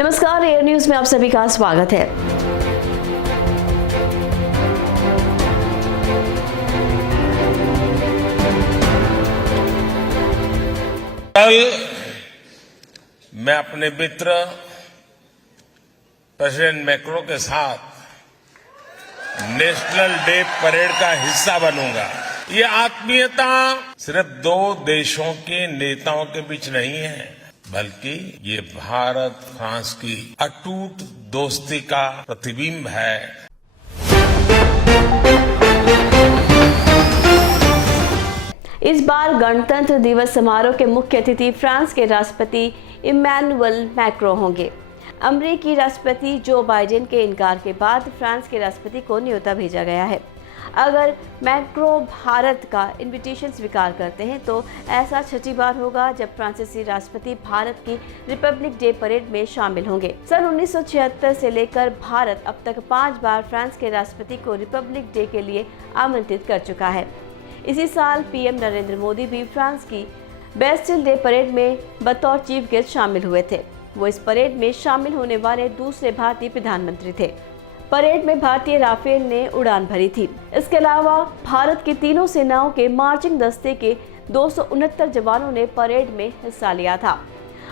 नमस्कार, air news में आप सभी का स्वागत है। कल मैं अपने मित्र प्रेसिडेंट मैक्रो के साथ नेशनल डे परेड का हिस्सा बनूंगा। ये आत्मीयता सिर्फ दो देशों के नेताओं के बीच नहीं है, बल्कि ये भारत फ्रांस की अटूट दोस्ती का प्रतिबिंब है। इस बार गणतंत्र दिवस समारोह के मुख्य अतिथि फ्रांस के राष्ट्रपति इमैनुअल मैक्रों होंगे। अमेरिकी राष्ट्रपति जो बाइडेन के इनकार के बाद फ्रांस के राष्ट्रपति को न्योता भेजा गया है। अगर मैक्रों भारत का इनविटेशन स्वीकार करते हैं तो ऐसा छठी बार होगा जब फ्रांसीसी राष्ट्रपति भारत की रिपब्लिक डे परेड में शामिल होंगे। सन 1976 से लेकर भारत अब तक 5 बार फ्रांस के राष्ट्रपति को रिपब्लिक डे के लिए आमंत्रित कर चुका है। इसी साल पीएम नरेंद्र मोदी भी फ्रांस की बेस्टिल डे परेड में बतौर चीफ गेस्ट शामिल हुए थे। वो इस परेड में शामिल होने वाले दूसरे भारतीय प्रधानमंत्री थे। परेड में भारतीय राफेल ने उड़ान भरी थी। इसके अलावा भारत की तीनों सेनाओं के मार्चिंग दस्ते के 269 जवानों ने परेड में हिस्सा लिया था।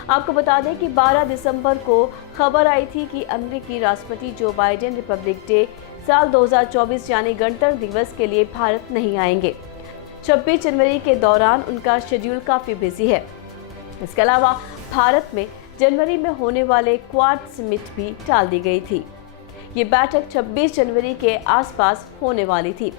आपको बता दें कि 12 दिसंबर को खबर आई थी कि अमेरिकी राष्ट्रपति जो बाइडेन रिपब्लिक डे साल 2024 यानी गणतंत्र दिवस के लिए भारत नहीं आएंगे। 26 जनवरी के दौरान उनका शेड्यूल काफी बिजी है। इसके अलावा भारत में जनवरी में होने वाले क्वाड समिट भी टाल दी गई थी। ये बैठक 26 जनवरी के आसपास होने वाली थी।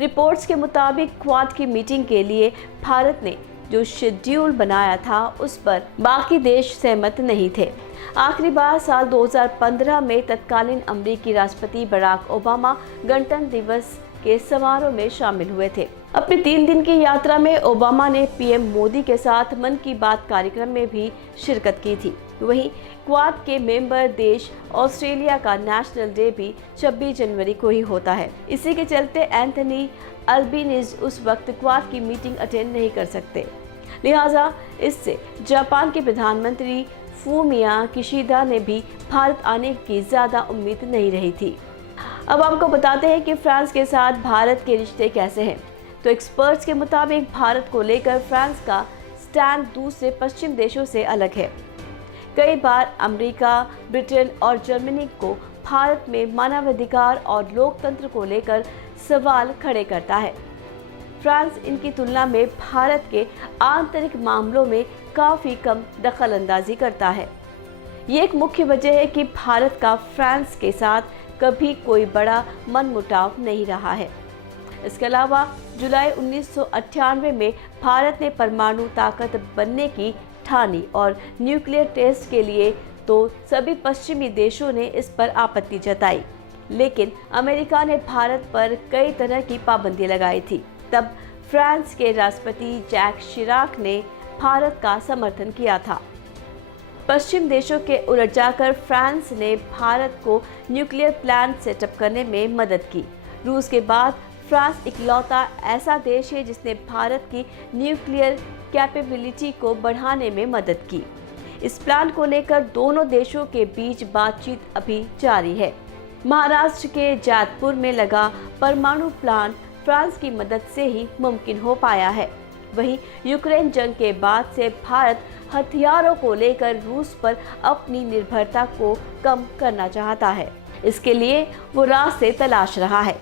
रिपोर्ट्स के मुताबिक क्वाड की मीटिंग के लिए भारत ने जो शेड्यूल बनाया था उस पर बाकी देश सहमत नहीं थे। आखिरी बार साल 2015 में तत्कालीन अमेरिकी राष्ट्रपति बराक ओबामा गणतंत्र दिवस के समारोह में शामिल हुए थे। अपनी 3 दिन की यात्रा में ओबामा ने पीएम मोदी के साथ मन की बात कार्यक्रम में भी शिरकत की थी। वहीं क्वाड के मेंबर देश ऑस्ट्रेलिया का नेशनल डे भी 26 जनवरी को ही होता है। इसी के चलते एंथनी अल्बनीज़ उस वक्त क्वाड की मीटिंग अटेंड नहीं कर सकते। लिहाजा इससे जापान के प्रधानमंत्री फूमिया किशिदा ने भी भारत आने की ज्यादा उम्मीद नहीं रही थी। अब आपको बताते हैं कि फ्रांस के साथ भारत के रिश्ते कैसे हैं। तो एक्सपर्ट्स के मुताबिक भारत को लेकर फ्रांस का स्टैंड दूसरे पश्चिम देशों से अलग है। कई बार अमेरिका, ब्रिटेन और जर्मनी को भारत में मानवाधिकार और लोकतंत्र को लेकर सवाल खड़े करता है। फ्रांस इनकी तुलना में भारत के आंतरिक मामलों में काफ़ी कम दखलंदाजी करता है। ये एक मुख्य वजह है कि भारत का फ्रांस के साथ कभी कोई बड़ा मनमुटाव नहीं रहा है। इसके अलावा जुलाई 1998 में भारत ने परमाणु ताकत बनने की ठानी और न्यूक्लियर टेस्ट के लिए तो सभी पश्चिमी देशों ने इस पर आपत्ति जताई, लेकिन अमेरिका ने भारत पर कई तरह की पाबंदी लगाई थी। तब फ्रांस के राष्ट्रपति जैक शिराक ने भारत का समर्थन किया था। पश्चिम देशों के उलट जाकर फ्रांस ने भारत को न्यूक्लियर प्लांट सेटअप करने में मदद की। रूस के बाद फ्रांस इकलौता ऐसा देश है जिसने भारत की न्यूक्लियर कैपेबिलिटी को बढ़ाने में मदद की। इस प्लान को लेकर दोनों देशों के बीच बातचीत अभी जारी है। महाराष्ट्र के जैतपुर में लगा परमाणु प्लांट फ्रांस की मदद से ही मुमकिन हो पाया है। वहीं यूक्रेन जंग के बाद से भारत हथियारों को लेकर रूस पर अपनी निर्भरता को कम करना चाहता है। इसके लिए वो रास्ते तलाश रहा है।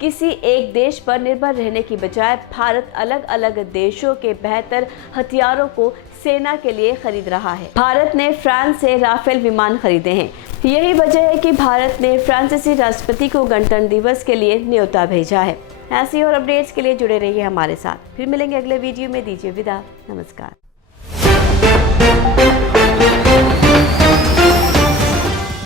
किसी एक देश पर निर्भर रहने की बजाय भारत अलग अलग देशों के बेहतर हथियारों को सेना के लिए खरीद रहा है। भारत ने फ्रांस से राफेल विमान खरीदे हैं। यही वजह है कि भारत ने फ्रांसीसी राष्ट्रपति को गणतंत्र दिवस के लिए न्योता भेजा है। ऐसी और अपडेट्स के लिए जुड़े रहिए हमारे साथ। फिर मिलेंगे अगले वीडियो में। दीजिए विदा। नमस्कार।